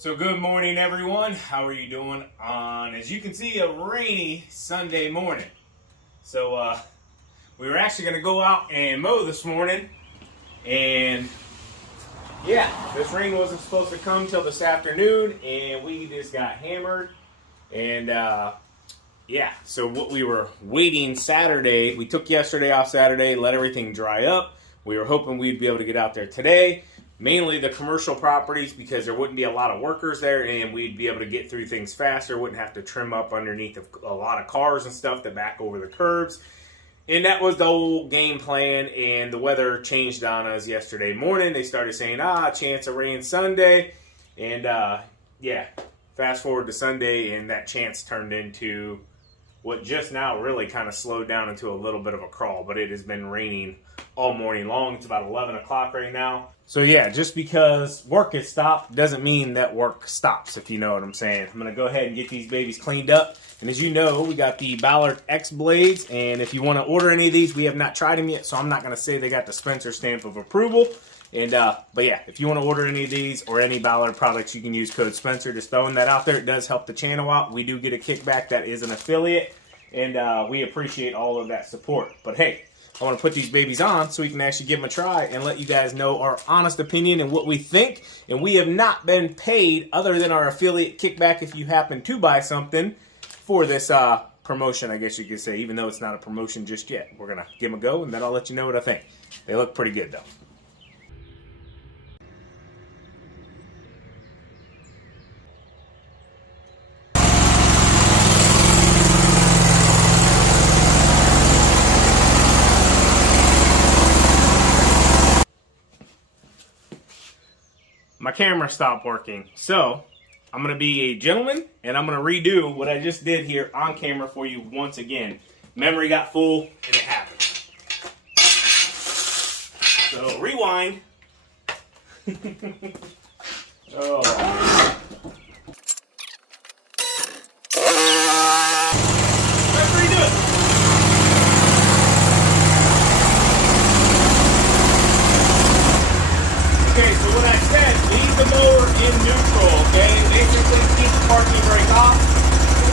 So good morning, everyone. How are you doing on, as you can see, a rainy Sunday morning? So we were actually going to go out and mow this morning, and yeah, this rain wasn't supposed to come till this afternoon, and we just got hammered. And yeah, so what we were waiting Saturday, we took yesterday off Saturday, let everything dry up. We were hoping we'd be able to get out there today. Mainly the commercial properties, because there wouldn't be a lot of workers there and we'd be able to get through things faster, wouldn't have to trim up underneath a lot of cars and stuff to back over the curbs. And that was the whole game plan, and the weather changed on us yesterday morning. They started saying, chance of rain Sunday. And yeah, fast forward to Sunday, and that chance turned into what just now really kind of slowed down into a little bit of a crawl. But it has been raining all morning long. It's about 11 o'clock right now. So yeah, just because work has stopped doesn't mean that work stops, if you know what I'm saying. I'm going to go ahead and get these babies cleaned up. And as you know, we got the Ballard X blades. And if you want to order any of these, we have not tried them yet, so I'm not going to say they got the Spencer stamp of approval. And but yeah, if you want to order any of these or any Ballard products, you can use code Spencer. Just throwing that out there. It does help the channel out. We do get a kickback. That is an affiliate. And we appreciate all of that support. But hey, I want to put these babies on so we can actually give them a try and let you guys know our honest opinion and what we think. And we have not been paid other than our affiliate kickback if you happen to buy something for this promotion, I guess you could say, even though it's not a promotion just yet. We're going to give them a go, and then I'll let you know what I think. They look pretty good, though. My camera stopped working, so I'm going to be a gentleman, and I'm going to redo what I just did here on camera for you once again. Memory got full, and it happened. So, rewind. Oh. Let's redo it. Okay, so what I said, leave the mower in neutral, okay? Basically keep the parking brake off.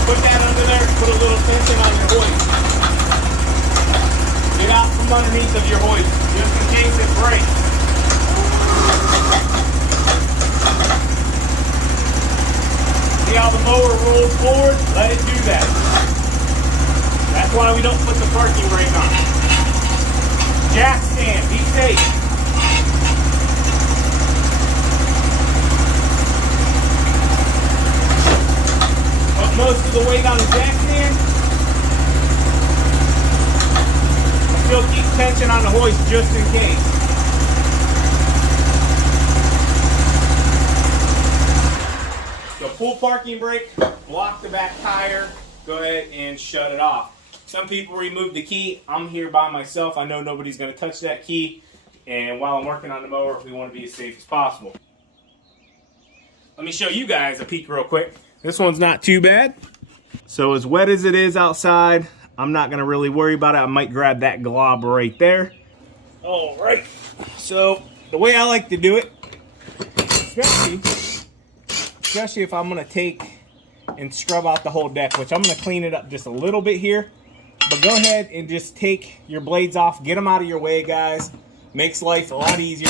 Put that under there, put a little tension on your hoist. Get out from underneath of your hoist, just in case it breaks. See how the mower rolls forward? Let it do that. That's why we don't put the parking brake on. Jack stand, be safe. Most of the weight on the jack stand. Still keep tension on the hoist just in case. So pull parking brake, block the back tire, go ahead and shut it off. Some people remove the key. I'm here by myself. I know nobody's going to touch that key. And while I'm working on the mower, we want to be as safe as possible. Let me show you guys a peek real quick. This one's not too bad. So as wet as it is outside, I'm not going to really worry about it. I might grab that glob right there. All right. So the way I like to do it, especially if I'm going to take and scrub out the whole deck, which I'm going to clean it up just a little bit here. But go ahead and just take your blades off. Get them out of your way, guys. Makes life a lot easier.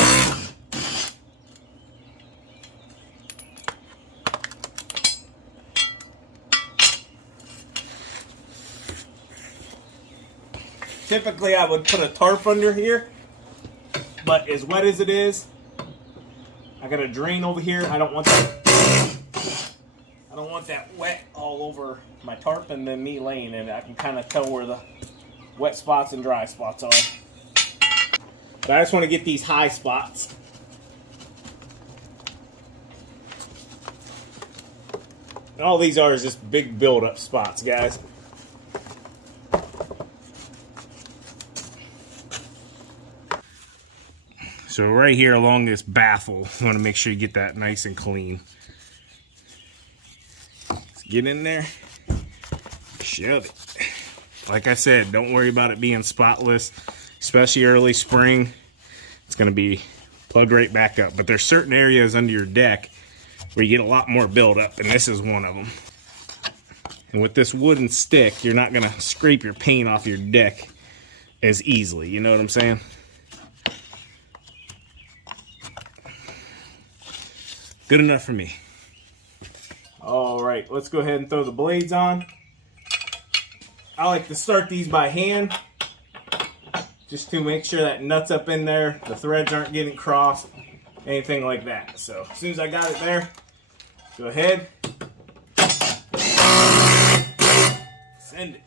Typically, I would put a tarp under here, but as wet as it is, I got a drain over here. I don't want that wet all over my tarp and then me laying in it. I can kind of tell where the wet spots and dry spots are. But I just want to get these high spots. And all these are is just big build-up spots, guys. So right here along this baffle, you want to make sure you get that nice and clean. Let's get in there, shove it. Like I said, don't worry about it being spotless, especially early spring. It's going to be plugged right back up. But there's certain areas under your deck where you get a lot more buildup, and this is one of them. And with this wooden stick, you're not gonna scrape your paint off your deck as easily, you know what I'm saying? Good enough for me. All right, let's go ahead and throw the blades on. I like to start these by hand, just to make sure that nut's up in there, the threads aren't getting crossed, anything like that. So as soon as I got it there, go ahead, send it.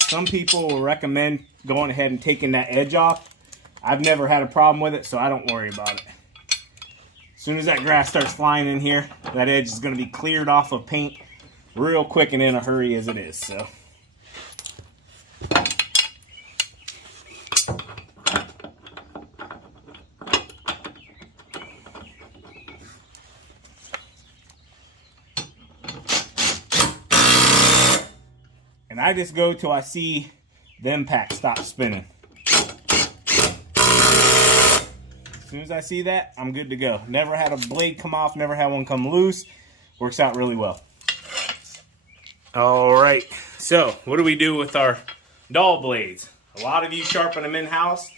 Some people will recommend going ahead and taking that edge off. I've never had a problem with it, so I don't worry about it. As soon as that grass starts flying in here, that edge is going to be cleared off of paint real quick and in a hurry as it is. So. And I just go till I see them packs stop spinning. As soon as I see that, I'm good to go. Never had a blade come off, never had one come loose. Works out really well. All right, so what do we do with our dull blades? A lot of you sharpen them in-house.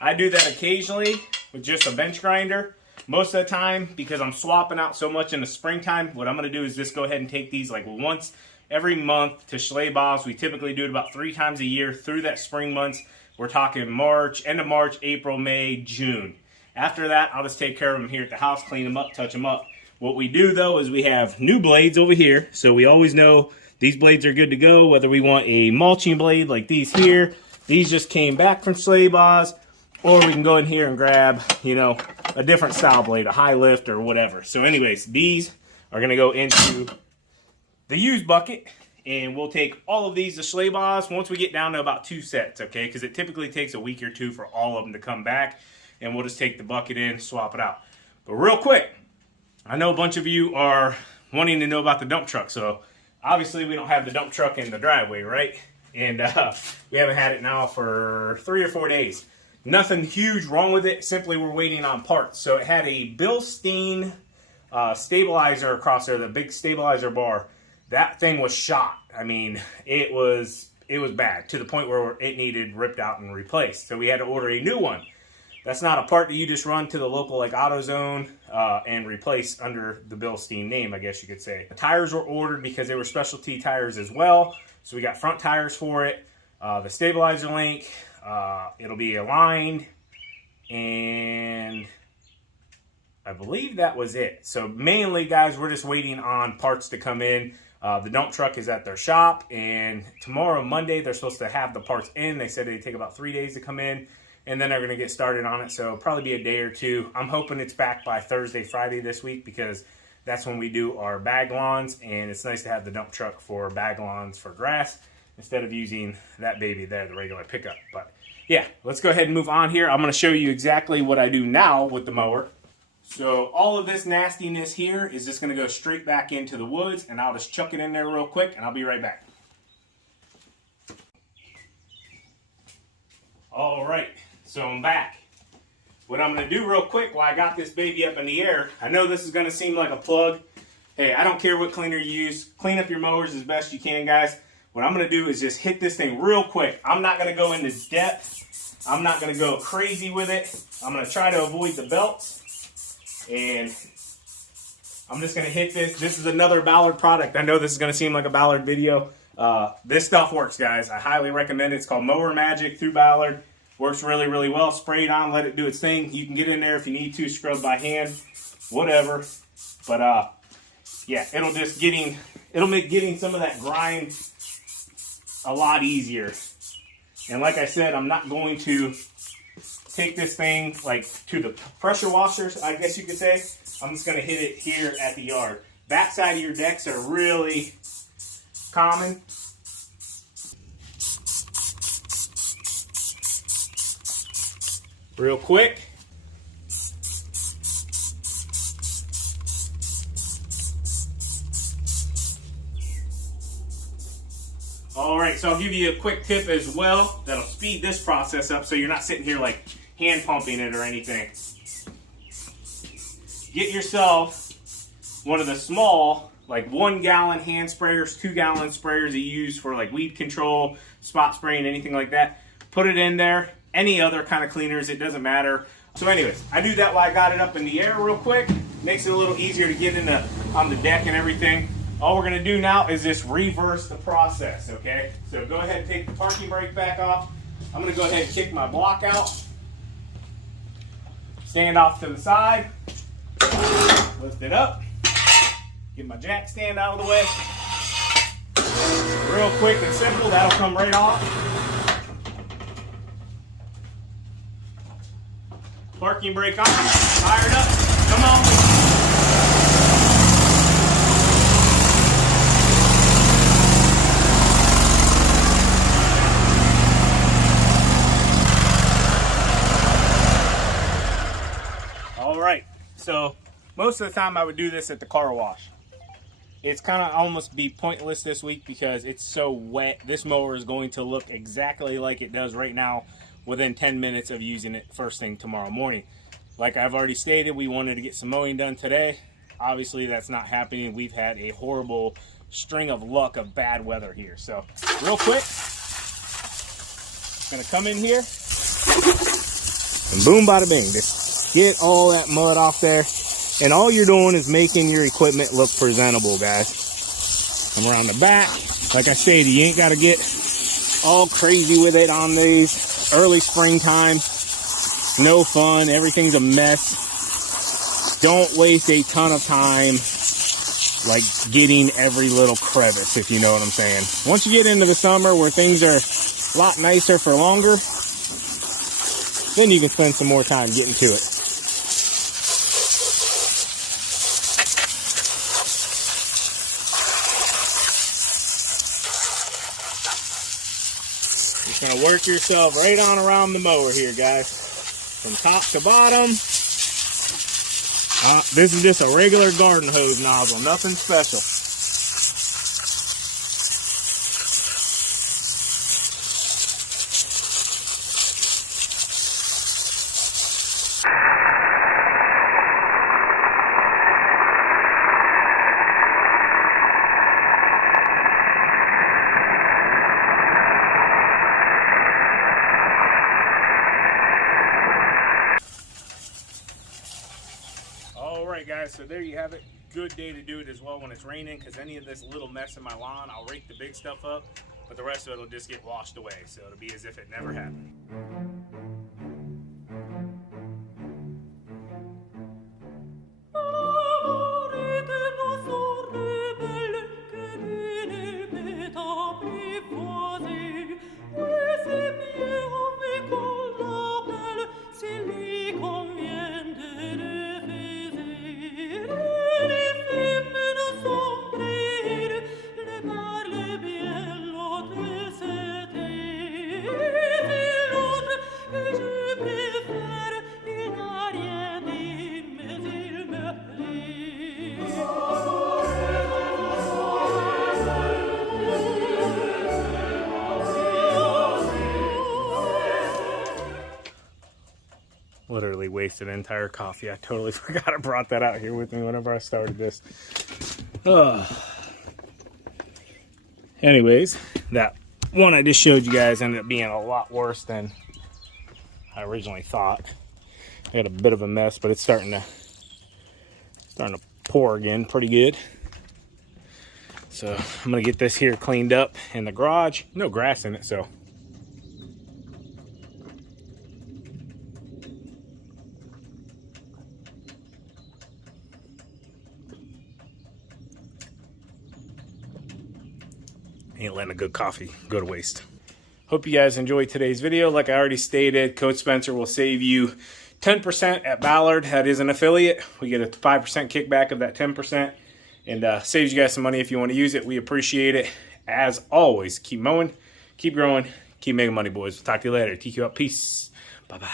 I do that occasionally with just a bench grinder. Most of the time, because I'm swapping out so much in the springtime, what I'm gonna do is just go ahead and take these like once every month to Schleebaugh's. We typically do it about 3 times a year through that spring months. We're talking March, end of March, April, May, June. After that, I'll just take care of them here at the house, clean them up, touch them up. What we do though is we have new blades over here, so we always know these blades are good to go, whether we want a mulching blade like these here. These just came back from Schleebaugh's, or we can go in here and grab, you know, a different style blade, a high lift or whatever. So anyways, these are gonna go into the used bucket, and we'll take all of these to Schleebaugh's once we get down to about 2 sets, okay? Because it typically takes a week or 2 for all of them to come back, and we'll just take the bucket in, swap it out. But real quick, I know a bunch of you are wanting to know about the dump truck, so obviously we don't have the dump truck in the driveway, right? And we haven't had it now for 3 or 4 days. Nothing huge wrong with it, simply we're waiting on parts. So it had a Bilstein stabilizer across there, the big stabilizer bar. That thing was shot. I mean, it was bad to the point where it needed ripped out and replaced. So we had to order a new one. That's not a part that you just run to the local like AutoZone and replace under the Bilstein name, I guess you could say. The tires were ordered because they were specialty tires as well. So we got front tires for it. The stabilizer link, it'll be aligned, and I believe that was it. So mainly, guys, we're just waiting on parts to come in. The dump truck is at their shop, and tomorrow, Monday, they're supposed to have the parts in. They said they'd take about 3 days to come in, and then they're going to get started on it. So probably be a day or 2. I'm hoping it's back by Thursday, Friday this week, because that's when we do our bag lawns, and it's nice to have the dump truck for bag lawns for grass instead of using that baby there, the regular pickup. But yeah, let's go ahead and move on here. I'm going to show you exactly what I do now with the mower. So all of this nastiness here is just going to go straight back into the woods, and I'll just chuck it in there real quick, and I'll be right back. All right, so I'm back. What I'm going to do real quick while I got this baby up in the air, I know this is going to seem like a plug. Hey, I don't care what cleaner you use. Clean up your mowers as best you can, guys. What I'm going to do is just hit this thing real quick. I'm not going to go into depth. I'm not going to go crazy with it. I'm going to try to avoid the belts. And I'm just going to hit this. This is another Ballard product. I know this is going to seem like a Ballard video. This stuff works, guys. I highly recommend it. It's called Mower Magic through Ballard. Works really, really well. Spray it on, let it do its thing. You can get in there if you need to, scrub by hand, whatever. But yeah, it'll make getting some of that grime a lot easier. And like I said, I'm not going to take this thing like to the pressure washers, I guess you could say. I'm just going to hit it here at the yard. Back side of your decks are really common. Real quick. All right, so I'll give you a quick tip as well that'll speed this process up so you're not sitting here like hand pumping it or anything. get yourself one of the small, like 1 gallon hand sprayers, 2 gallon sprayers that you use for like weed control, spot spraying, anything like that. Put it in there. Any other kind of cleaners, it doesn't matter. So anyways, I do that while I got it up in the air real quick. Makes it a little easier to get on the deck and everything. All we're gonna do now is just reverse the process, okay? So go ahead and take the parking brake back off. I'm gonna go ahead and kick my block out. Stand off to the side. Lift it up. Get my jack stand out of the way. Real quick and simple, that'll come right off. Parking brake on, fired up, come on. All right, so most of the time I would do this at the car wash. It's kind of almost be pointless this week because it's so wet. This mower is going to look exactly like it does right now within 10 minutes of using it first thing tomorrow morning. Like I've already stated, we wanted to get some mowing done today. Obviously that's not happening. We've had a horrible string of luck of bad weather here. So real quick, gonna come in here and boom bada bing, just get all that mud off there. And all you're doing is making your equipment look presentable, guys. I'm around the back. Like I stated, you ain't gotta get all crazy with it on these. Early springtime, no fun, everything's a mess. Don't waste a ton of time like getting every little crevice, if you know what I'm saying. Once you get into the summer where things are a lot nicer for longer, then you can spend some more time getting to it. Just gonna work yourself right on around the mower here, guys. From top to bottom. This is just a regular garden hose nozzle, nothing special. Alright guys, so there you have it. Good day to do it as well when it's raining, because any of this little mess in my lawn, I'll rake the big stuff up, but the rest of it will just get washed away, so it'll be as if it never happened. Literally wasted an entire coffee. I totally forgot I brought that out here with me whenever I started this. Anyways, that one I just showed you guys ended up being a lot worse than I originally thought. I got a bit of a mess, but it's starting to pour again pretty good. So I'm gonna get this here cleaned up in the garage. No grass in it, so ain't letting a good coffee go to waste. Hope you guys enjoyed today's video. Like I already stated, Code Spencer will save you 10% at Ballard. That is an affiliate. We get a 5% kickback of that 10%, and saves you guys some money if you want to use it. We appreciate it. As always, keep mowing, keep growing, keep making money, boys. We'll talk to you later. TQ out. Peace. Bye-bye.